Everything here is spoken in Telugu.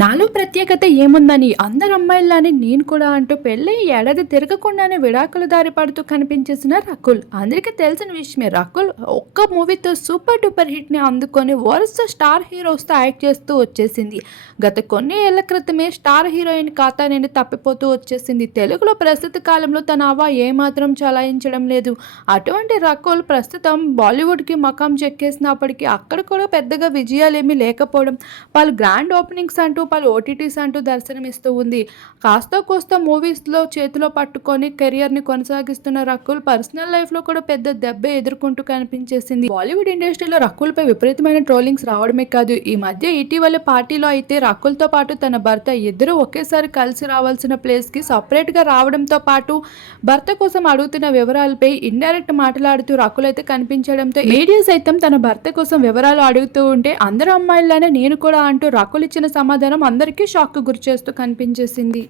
నాలో ప్రత్యేకత ఏముందని అందరు అమ్మాయిల్లానే నేను కూడా అంటూ పెళ్ళి ఏడాది తిరగకుండానే విడాకులు దారి పడుతూ కనిపించేసిన రకుల్. అందరికీ తెలిసిన విషయమే రకుల్ ఒక్క మూవీతో సూపర్ డూపర్ హిట్ని అందుకొని వరుస స్టార్ హీరోస్తో యాక్ట్ చేస్తూ వచ్చేసింది. గత కొన్ని ఏళ్ళ క్రితమే స్టార్ హీరోయిన్ ఖాతా నుండి తప్పిపోతూ వచ్చేసింది. తెలుగులో ప్రస్తుత కాలంలో తన అవా ఏమాత్రం చలాయించడం లేదు. అటువంటి రకుల్ ప్రస్తుతం బాలీవుడ్కి మకాం చెక్కేసినప్పటికీ అక్కడ కూడా పెద్దగా విజయాలేమీ లేకపోవడం వాళ్ళు గ్రాండ్ ఓపెనింగ్స్ అంటూ పలు ఓటీటీస్ అంటూ దర్శనమిస్తూ ఉంది. కాస్త కోస్త మూవీస్లో చేతిలో పట్టుకొని కెరియర్ని కొనసాగిస్తున్న రకుల్ పర్సనల్ లైఫ్లో కూడా పెద్ద దెబ్బ ఎదుర్కొంటూ కనిపించేసింది. బాలీవుడ్ ఇండస్ట్రీలో రకుల్పై విపరీతమైన ట్రోలింగ్స్ రావడమే కాదు ఈ మధ్య ఇటీవల పార్టీలో అయితే రకుల్తో పాటు తన భర్త ఇద్దరు ఒకేసారి కలిసి రావాల్సిన ప్లేస్కి సపరేట్గా రావడంతో పాటు భర్త కోసం అడుగుతున్న వివరాలపై ఇండైరెక్ట్ మాట్లాడుతూ రకుల్ అయితే కనిపించడంతో మీడియా సైతం తన భర్త కోసం వివరాలు అడుగుతూ ఉంటే అందరు అమ్మాయిలానే నేను కూడా అంటూ రకుల్ ఇచ్చిన సమాధానం అందరికీ షాక్ గురి చేస్తూ కనిపించేసింది.